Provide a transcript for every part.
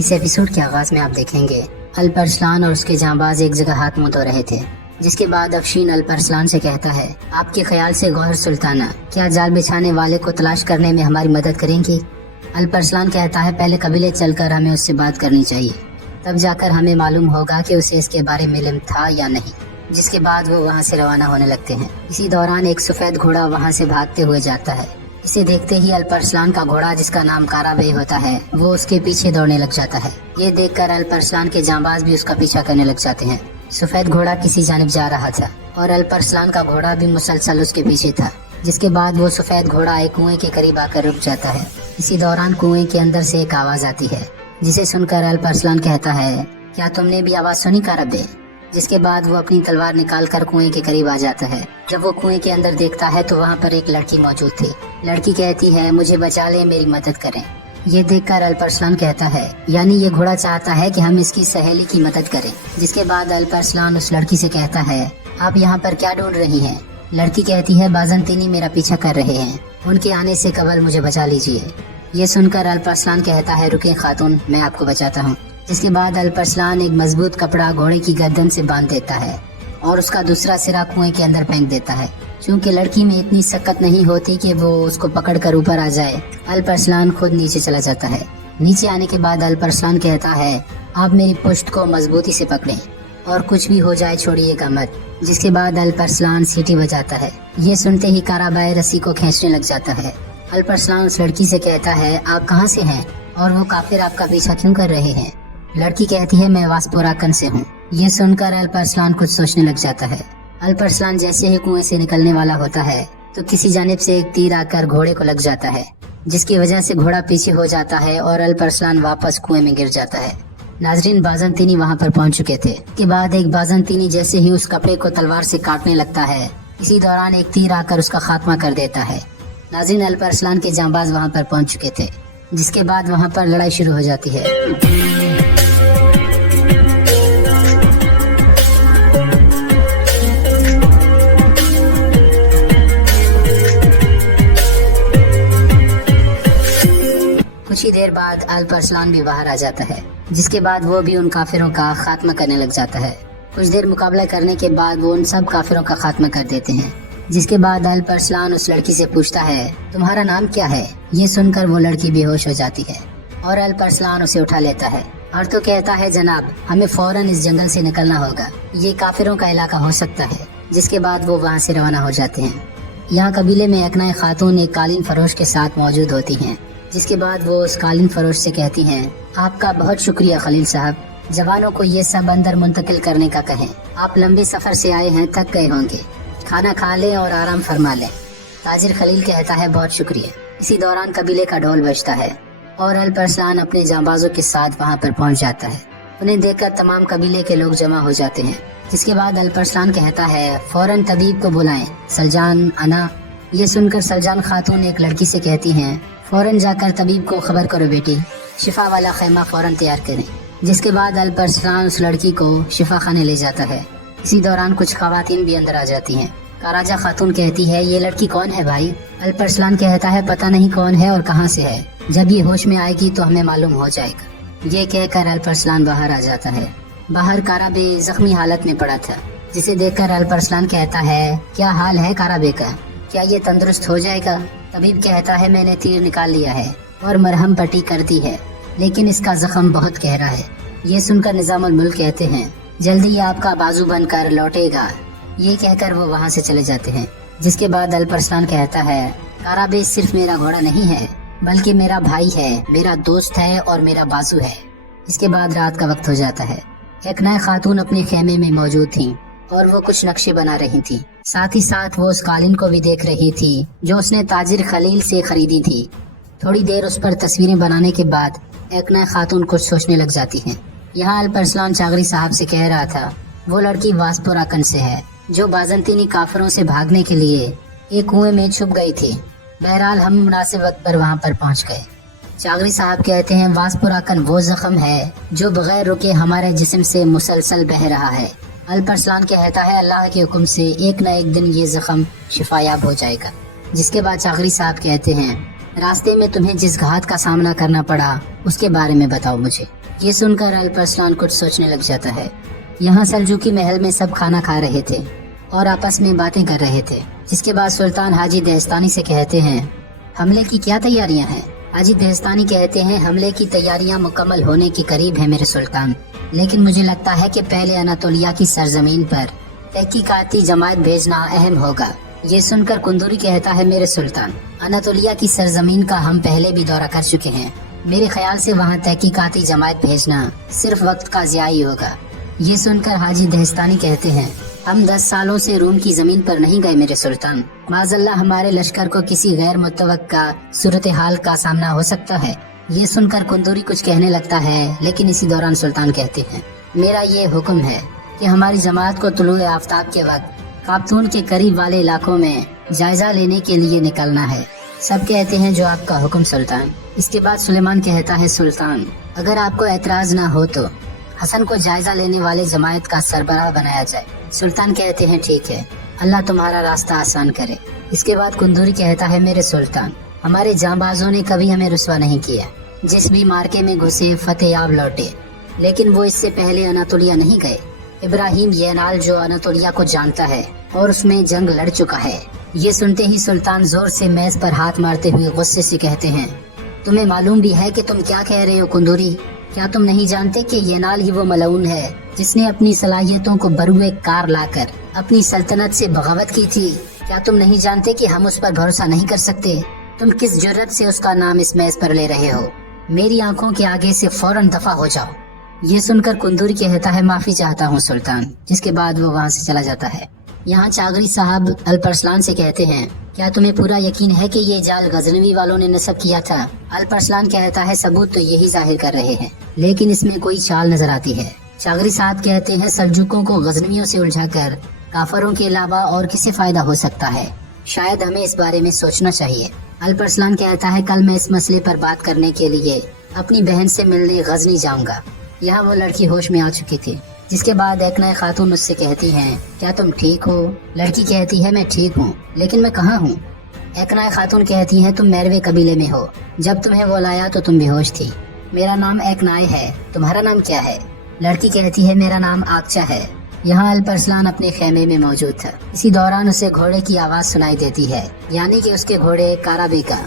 اس episode کے آغاز میں آپ دیکھیں گے الپرسلان اور اس کے جانباز ایک جگہ ہاتھ منہ دھو رہے تھے، جس کے بعد افشین الپرسلان سے کہتا ہے، آپ کے خیال سے گوہر سلطانہ کیا جال بچھانے والے کو تلاش کرنے میں ہماری مدد کریں گی؟ الپرسلان کہتا ہے، پہلے قبیلے چل کر ہمیں اس سے بات کرنی چاہیے، تب جا کر ہمیں معلوم ہوگا کہ اسے اس کے بارے میں علم تھا یا نہیں۔ جس کے بعد وہ وہاں سے روانہ ہونے لگتے ہیں۔ اسی دوران ایک سفید گھوڑا وہاں سے بھاگتے ہوئے جاتا ہے۔ اسے دیکھتے ہی الپرسلان کا گھوڑا، جس کا نام کارا بے ہوتا ہے، وہ اس کے پیچھے دوڑنے لگ جاتا ہے۔ یہ دیکھ کر الپرسلان کے جانباز بھی اس کا پیچھا کرنے لگ جاتے ہیں۔ سفید گھوڑا کسی جانب جا رہا تھا اور الپرسلان کا گھوڑا بھی مسلسل اس کے پیچھے تھا۔ جس کے بعد وہ سفید گھوڑا ایک کنویں کے قریب آ کر رک جاتا ہے۔ اسی دوران کنویں کے اندر سے ایک آواز آتی ہے، جسے سن کر الپرسلان کہتا ہے، کیا تم نے بھی آواز سنی کارا بے؟ جس کے بعد وہ اپنی تلوار نکال کر کنویں کے قریب آ جاتا ہے۔ جب وہ کنویں کے اندر دیکھتا ہے تو وہاں پر ایک لڑکی موجود تھی۔ لڑکی کہتی ہے، مجھے بچا لیں، میری مدد کریں۔ یہ دیکھ کر الپرسلان کہتا ہے، یعنی یہ گھوڑا چاہتا ہے کہ ہم اس کی سہیلی کی مدد کریں۔ جس کے بعد الپرسلان اس لڑکی سے کہتا ہے، آپ یہاں پر کیا ڈھونڈ رہی ہیں؟ لڑکی کہتی ہے، بازنطینی میرا پیچھا کر رہے ہیں، ان کے آنے سے قبل مجھے بچا لیجیے۔ یہ سن کر الپرسلان کہتا ہے، رکیں خاتون، میں آپ کو بچاتا ہوں۔ جس کے بعد الپرسلان ایک مضبوط کپڑا گھوڑے کی گردن سے باندھ دیتا ہے اور اس کا دوسرا سرا کنویں کے اندر پھینک دیتا ہے۔ چونکہ لڑکی میں اتنی سکت نہیں ہوتی کہ وہ اس کو پکڑ کر اوپر آ جائے، الپرسلان خود نیچے چلا جاتا ہے۔ نیچے آنے کے بعد الپرسلان کہتا ہے، آپ میری پشت کو مضبوطی سے پکڑیں اور کچھ بھی ہو جائے چھوڑیے گا مت۔ جس کے بعد الپرسلان سیٹی بجاتا ہے۔ یہ سنتے ہی کارا بے رسی کو کھینچنے لگ جاتا ہے۔ الپرسلان اس لڑکی سے کہتا ہے، آپ کہاں سے ہیں اور وہ کافر آپ کا پیچھا کیوں کر رہے ہیں؟ لڑکی کہتی ہے، میں واسپوراکن سے ہوں۔ یہ سن کر الپرسلان کچھ سوچنے لگ جاتا ہے۔ الپرسلان جیسے ہی کنویں سے نکلنے والا ہوتا ہے تو کسی جانب سے ایک تیر آ کر گھوڑے کو لگ جاتا ہے، جس کی وجہ سے گھوڑا پیچھے ہو جاتا ہے اور الپرسلان واپس کنویں میں گر جاتا ہے۔ ناظرین، بازنطینی وہاں پر پہنچ چکے تھے۔ کے بعد ایک بازنطینی جیسے ہی اس کپڑے کو تلوار سے کاٹنے لگتا ہے، اسی دوران ایک تیر آ کر اس کا خاتمہ کر دیتا ہے۔ ناظرین، الپرسلان کے جانباز وہاں پر پہنچ چکے تھے، جس کے بعد وہاں پر لڑائی شروع ہو جاتی ہے۔ کچھ ہی دیر بعد الپرسلان بھی باہر آ جاتا ہے، جس کے بعد وہ بھی ان کافروں کا خاتمہ کرنے لگ جاتا ہے۔ کچھ دیر مقابلہ کرنے کے بعد وہ ان سب کافروں کا خاتمہ کر دیتے ہیں۔ جس کے بعد الپرسلان اس لڑکی سے پوچھتا ہے، تمہارا نام کیا ہے؟ یہ سن کر وہ لڑکی بے ہوش ہو جاتی ہے اور الپرسلان اسے اٹھا لیتا ہے اور تو کہتا ہے، جناب، ہمیں فوراً اس جنگل سے نکلنا ہوگا، یہ کافروں کا علاقہ ہو سکتا ہے۔ جس کے بعد وہ وہاں سے روانہ ہو جاتے ہیں۔ یہاں قبیلے میں اکنائے خاتون ایک قالین فروش کے ساتھ موجود ہوتی ہیں۔ جس کے بعد وہ اس قالین فروش سے کہتی ہیں، آپ کا بہت شکریہ خلیل صاحب، جوانوں کو یہ سب اندر منتقل کرنے کا کہیں، آپ لمبے سفر سے آئے ہیں، تھک گئے ہوں گے، کھانا کھا لیں اور آرام فرما لیں۔ تاجر خلیل کہتا ہے، بہت شکریہ۔ اسی دوران قبیلے کا ڈھول بجتا ہے اور الپرسلان اپنے جانبازوں کے ساتھ وہاں پر پہنچ جاتا ہے۔ انہیں دیکھ کر تمام قبیلے کے لوگ جمع ہو جاتے ہیں۔ جس کے بعد الپرسلان کہتا ہے، فوراً طبیب کو بلائیں، سلجان انا۔ یہ سن کر سلجان خاتون ایک لڑکی سے کہتی ہیں، فوراً جا کر طبیب کو خبر کرو بیٹی، شفا والا خیمہ فوراً تیار کریں۔ جس کے بعد الپرسلان اس لڑکی کو شفا خانے لے جاتا ہے۔ اسی دوران کچھ خواتین بھی اندر آ جاتی ہیں۔ کاراجا خاتون کہتی ہے، یہ لڑکی کون ہے بھائی؟ الپرسلان کہتا ہے، پتہ نہیں کون ہے اور کہاں سے ہے، جب یہ ہوش میں آئے گی تو ہمیں معلوم ہو جائے گا۔ یہ کہہ کر الپرسلان باہر آ جاتا ہے۔ باہر کارا بے زخمی حالت میں پڑا تھا، جسے دیکھ کر الپرسلان کہتا ہے، کیا حال ہے کارا بے کا؟ کیا یہ تندرست ہو جائے گا؟ طبیب کہتا ہے، میں نے تیر نکال لیا ہے اور مرہم پٹی کر دی ہے، لیکن اس کا زخم بہت گہرا ہے۔ یہ سن کر نظام الملک کہتے ہیں، جلدی آپ کا بازو بن کر لوٹے گا۔ یہ کہہ کر وہ وہاں سے چلے جاتے ہیں۔ جس کے بعد الپرسلان کہتا ہے، کارا بے صرف میرا گھوڑا نہیں ہے، بلکہ میرا بھائی ہے، میرا دوست ہے اور میرا بازو ہے۔ اس کے بعد رات کا وقت ہو جاتا ہے۔ ایک نئے خاتون اپنے خیمے میں موجود تھیں اور وہ کچھ نقشے بنا رہی تھی۔ ساتھ ہی ساتھ وہ اس قالین کو بھی دیکھ رہی تھی جو اس نے تاجر خلیل سے خریدی تھی۔ تھوڑی دیر اس پر تصویریں بنانے کے بعد ایک نئے خاتون کچھ سوچنے لگ جاتی ہیں۔ یہاں الپرسلان چاغری صاحب سے کہہ رہا تھا، وہ لڑکی واسپوراکن سے ہے جو بازنطینی کافروں سے بھاگنے کے لیے ایک کنویں میں چھپ گئی تھی۔ بہرحال ہم مناسب وقت پر وہاں پر پہنچ گئے۔ چاغری صاحب کہتے ہیں، واسپوراکن وہ زخم ہے جو بغیر رکے ہمارے جسم سے مسلسل بہہ رہا ہے۔ الپرسلان کہتا ہے، اللہ کے حکم سے ایک نہ ایک دن یہ زخم شفایاب ہو جائے گا۔ جس کے بعد چاغری صاحب کہتے ہیں، راستے میں تمہیں جس گھات کا سامنا کرنا پڑا اس کے بارے میں بتاؤ مجھے۔ ये सुनकर अल्परस्लान कुछ सोचने लग जाता है। यहाँ सल्जूकी महल में सब खाना खा रहे थे और आपस में बातें कर रहे थे, जिसके बाद सुल्तान हाजी दहस्तानी से कहते हैं, हमले की क्या तैयारियां हैं? हाजी दहस्तानी कहते हैं, हमले की तैयारियां मुकम्मल होने के करीब है मेरे सुल्तान, लेकिन मुझे लगता है कि पहले अनातोलिया की सरजमीन पर तहकीकाती जमात भेजना अहम होगा। ये सुनकर कुंदूरी कहता है, मेरे सुल्तान, अनातोलिया की सरजमीन का हम पहले भी दौरा कर चुके हैं। मेरे ख्याल से वहाँ तहकीकाती जमात भेजना सिर्फ वक्त का ज़िया ही होगा। ये सुनकर हाजी दहस्तानी कहते हैं, हम 10 सालों से रूम की जमीन पर नहीं गए मेरे सुल्तान। माज़अल्लाह हमारे लश्कर को किसी गैर मुतवक्का सूरत हाल का सामना हो सकता है। ये सुनकर कुंदूरी कुछ कहने लगता है, लेकिन इसी दौरान सुल्तान कहते हैं, मेरा ये हुक्म है कि हमारी जमात को तुलुए आफ्ताब के वक्त काप्तून के करीब वाले इलाकों में जायजा लेने के लिए निकलना है। सब कहते हैं, जो आपका हुक्म सुल्तान। इसके बाद सुलेमान कहता है, सुल्तान, अगर आपको एतराज ना हो तो हसन को जायजा लेने वाले जमात का सरबराह बनाया जाए। सुल्तान कहते हैं, ठीक है, अल्लाह तुम्हारा रास्ता आसान करे। इसके बाद कुंदूरी कहता है, मेरे सुल्तान, हमारे जांबाजों ने कभी हमें रुस्वा नहीं किया। जिस भी मार्के में घुसे फतेयाब लौटे, लेकिन वो इससे पहले अनातोलिया नहीं गए। इब्राहिम येनाल जो अनातोलिया को जानता है और उसमें जंग लड़ चुका है। ये सुनते ही सुल्तान जोर से मेज पर हाथ मारते हुए गुस्से से कहते हैं, तुम्हें मालूम भी है कि तुम क्या कह रहे हो कुंदूरी? क्या तुम नहीं जानते कि येनाल ही वो मलऊन है जिसने अपनी सलाहियतों को बरुए कार लाकर अपनी सल्तनत से बगावत की थी? क्या तुम नहीं जानते कि हम उस पर भरोसा नहीं कर सकते? तुम किस जुर्रत से उसका नाम इस मेज पर ले रहे हो? मेरी आंखों के आगे से फौरन दफा हो जाओ। ये सुनकर कुंदूरी कहता है, माफी चाहता हूँ सुल्तान। जिसके बाद वो वहाँ से चला जाता है। यहाँ चागरी साहब अल्परस्लान से कहते हैं, क्या तुम्हें पूरा यकीन है कि ये जाल गजनवी वालों ने नस्ब किया था? अल्परस्लान कहता है, सबूत तो यही जाहिर कर रहे हैं, लेकिन इसमें कोई चाल नजर आती है। चागरी साहब कहते हैं, सल्जूकों को गजनवियों से उलझाकर काफरों के अलावा और किसे फायदा हो सकता है? शायद हमें इस बारे में सोचना चाहिए। अल्परस्लान कहता है, कल मैं इस मसले पर बात करने के लिए अपनी बहन से मिलने गजनी जाऊंगा। यहाँ वो लड़की होश में आ चुकी थी। जिसके बाद एक नए खातून उससे कहती हैं, क्या तुम ठीक हो? लड़की कहती है, मैं ठीक हूँ, लेकिन मैं कहाँ हूँ? एक नए खातून कहती है, तुम मैरवे कबीले में हो। जब तुम्हें वो लाया तो तुम बेहोश थी। मेरा नाम एक नाय है, तुम्हारा नाम क्या है? लड़की कहती है, मेरा नाम आक्चा है। यहाँ अल्परस्लान अपने खेमे में मौजूद था। इसी दौरान उसे घोड़े की आवाज सुनाई देती है, यानी कि उसके घोड़े काराबे का।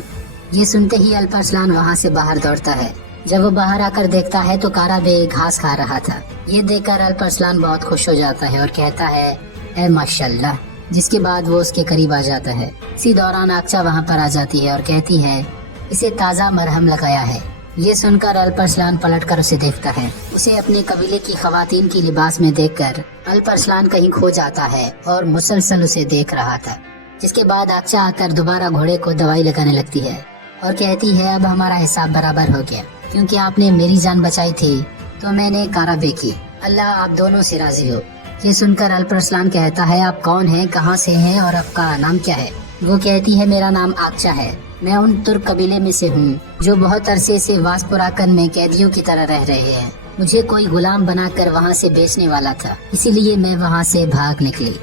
ये सुनते ही अल्परस्लान वहाँ से बाहर दौड़ता है। जब वो बाहर आकर देखता है तो काराबे घास खा रहा था। ये देखकर अल्परस्लान बहुत खुश हो जाता है और कहता है, ए माशाल्लाह। जिसके बाद वो उसके करीब आ जाता है। इसी दौरान आक्चा वहाँ पर आ जाती है और कहती है, इसे ताज़ा मरहम लगाया है। ये सुनकर अल्परस्लान पलटकर उसे देखता है। उसे अपने कबीले की खवातीन की लिबास में देखकर अल्परस्लान कहीं खो जाता है और मुसलसल उसे देख रहा था। जिसके बाद आक्चा आकर दोबारा घोड़े को दवाई लगाने लगती है और कहती है, अब हमारा हिसाब बराबर हो गया, क्योंकि आपने मेरी जान बचाई थी तो मैंने काराबे की। अल्लाह आप दोनों से राजी हो। ये सुनकर अल्परस्लान कहता है, आप कौन हैं, कहाँ से हैं और आपका नाम क्या है? वो कहती है, मेरा नाम आक्चा है। मैं उन तुर्क कबीले में से हूँ जो बहुत अरसे से वासपुराकन में कैदियों की तरह रह रहे हैं। मुझे कोई गुलाम बनाकर वहाँ से बेचने वाला था, इसीलिए मैं वहाँ से भाग निकली।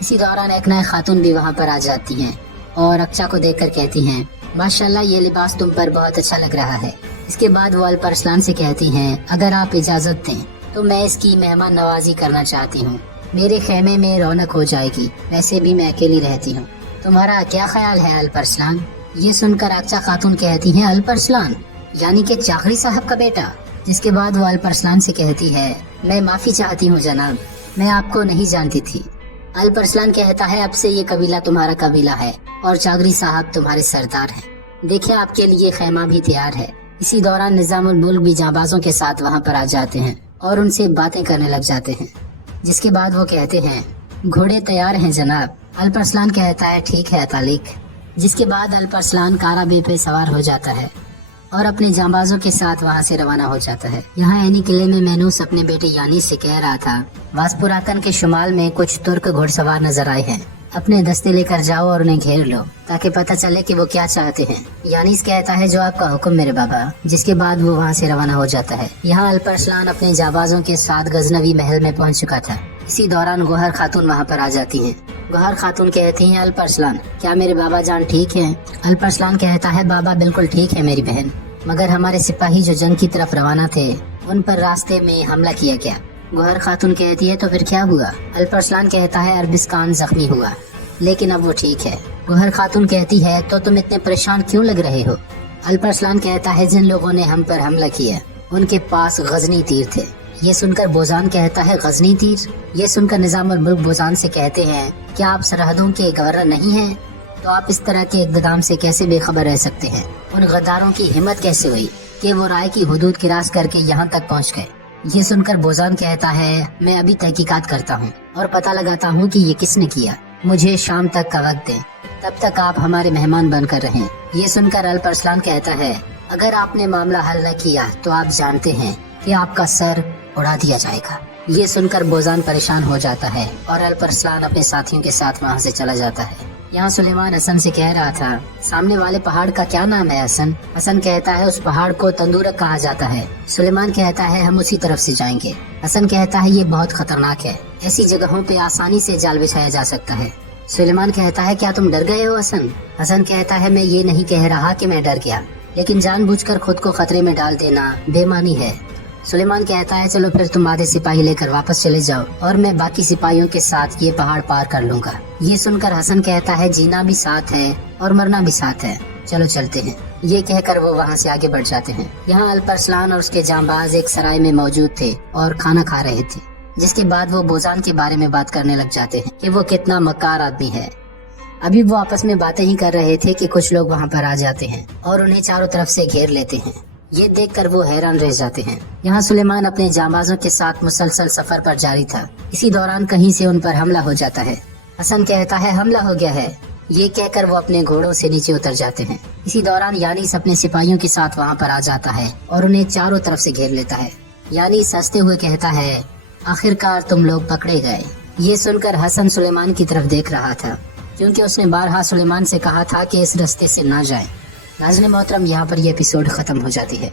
इसी दौरान एक नए खातून भी वहाँ पर आ जाती हैं और आक्चा को देखकर कहती हैं, माशाल्लाह ये लिबास तुम पर बहुत अच्छा लग रहा है। इसके बाद वो अल्परस्लान से कहती हैं, अगर आप इजाजत दें तो मैं इसकी मेहमान नवाजी करना चाहती हूँ। मेरे खेमे में रौनक हो जाएगी, वैसे भी मैं अकेली रहती हूँ। तुम्हारा क्या ख्याल है अल्परस्लान? ये सुनकर आक्चा खातून कहती हैं, अल्परस्लान यानी कि चाकरी साहब का बेटा। जिसके बाद वो अल्परस्लान से कहती है, मैं माफी चाहती हूँ जनाब, मैं आपको नहीं जानती थी। अल्परस्लान कहता है, अब से ये कबीला तुम्हारा कबीला है और चागरी साहब तुम्हारे सरदार हैं। देखिए आपके लिए खेमा भी तैयार है। इसी दौरान निजामुल मुल्क भी जाबाजों के साथ वहाँ पर आ जाते हैं और उनसे बातें करने लग जाते हैं। जिसके बाद वो कहते हैं, घोड़े तैयार हैं जनाब। अल्परस्लान कहता है, ठीक है तालिक। जिसके बाद अल्परस्लान काराबे पे सवार हो जाता है और अपने जांबाजों के साथ वहाँ से रवाना हो जाता है। यहाँ ऐनी किले में मैनूस अपने बेटे यानी से कह रहा था, वासपुरातन के शुमाल में कुछ तुर्क घुड़सवार नजर आए हैं, अपने दस्ते लेकर जाओ और उन्हें घेर लो ताकि पता चले कि वो क्या चाहते हैं। यानीस कहता है, जो आपका हुक्म मेरे बाबा। जिसके बाद वो वहाँ से रवाना हो जाता है। यहाँ अल्परस्लान अपने जाबाजों के साथ गजनवी महल में पहुँच चुका था। इसी दौरान गोहर खातून वहाँ पर आ जाती हैं। गोहर खातून कहती हैं, अल्परस्लान क्या मेरे बाबा जान ठीक हैं? अल्परस्लान कहता है, बाबा बिल्कुल ठीक है मेरी बहन। मगर हमारे सिपाही जो जंग की तरफ रवाना थे उन पर रास्ते में हमला किया गया। गौहर खातून कहती है तो फिर क्या हुआ? अल्परसलान कहता है अरबिस्कान जख्मी हुआ, लेकिन अब वो ठीक है। गौहर खातून कहती है तो तुम इतने परेशान क्यों लग रहे हो? अल्परसलान कहता है जिन लोगों ने हम पर हमला किया उनके पास गजनी तीर थे। ये सुनकर बोजान कहता है गजनी तीर? ये सुनकर निजाम उल मुल्क बोजान से कहते हैं क्या आप सरहदों के गवर्नर नहीं हैं? तो आप इस तरह के इक़्तिदाम से कैसे बेखबर रह सकते हैं? उन गद्दारों की हिम्मत कैसे हुई कि वो राय की हुदूद क्रॉस करके यहाँ तक पहुँच गए? ये सुनकर बोजान कहता है मैं अभी तहकीकात करता हूँ और पता लगाता हूँ कि ये किसने किया। मुझे शाम तक का वक्त दें, तब तक आप हमारे मेहमान बनकर रहें। ये सुनकर अल्परसलान कहता है अगर आपने मामला हल न किया तो आप जानते हैं कि आपका सर उड़ा दिया जाएगा। ये सुनकर बोजान परेशान हो जाता है और अल्परसलान अपने साथियों के साथ वहाँ से चला जाता है। यहाँ सुलेमान हसन से कह रहा था सामने वाले पहाड़ का क्या नाम है हसन? हसन कहता है उस पहाड़ को तंदूरक कहा जाता है। सुलेमान कहता है हम उसी तरफ से जाएंगे। हसन कहता है ये बहुत खतरनाक है, ऐसी जगहों पे आसानी से जाल बिछाया जा सकता है। सुलेमान कहता है क्या तुम डर गए हो हसन? हसन कहता है मैं ये नहीं कह रहा कि मैं डर गया, लेकिन जानबूझकर खुद को खतरे में डाल देना बेईमानी है। सुलेमान कहता है चलो फिर तुम आधे सिपाही लेकर वापस चले जाओ और मैं बाकी सिपाहियों के साथ ये पहाड़ पार कर लूंगा। ये सुनकर हसन कहता है जीना भी साथ है और मरना भी साथ है, चलो चलते हैं। ये कहकर वो वहाँ से आगे बढ़ जाते हैं। यहाँ अल्परसलान और उसके जांबाज एक सराय में मौजूद थे और खाना खा रहे थे, जिसके बाद वो बोजान के बारे में बात करने लग जाते हैं कि वो कितना मक्कार आदमी है। अभी वो आपस में बातें ही कर रहे थे कि कुछ लोग वहाँ पर आ जाते हैं और उन्हें चारों तरफ से घेर लेते हैं। ये देखकर वो हैरान रह जाते हैं। यहाँ सुलेमान अपने जांबाजों के साथ मुसलसल सफर पर जारी था। इसी दौरान कहीं से उन पर हमला हो जाता है। हसन कहता है हमला हो गया है। ये कहकर वो अपने घोड़ों से नीचे उतर जाते हैं। इसी दौरान यानीस अपने सिपाहियों के साथ वहाँ पर आ जाता है और उन्हें चारों तरफ से घेर लेता है। यानीस हंसते हुए कहता है आखिरकार तुम लोग पकड़े गए। ये सुनकर हसन सुलेमान की तरफ देख रहा था, क्योंकि उसने बारहा सुलेमान से कहा था कि इस रास्ते से ना जाए। नाज़रीन मोहतरम, यहाँ पर यह एपिसोड खत्म हो जाती है।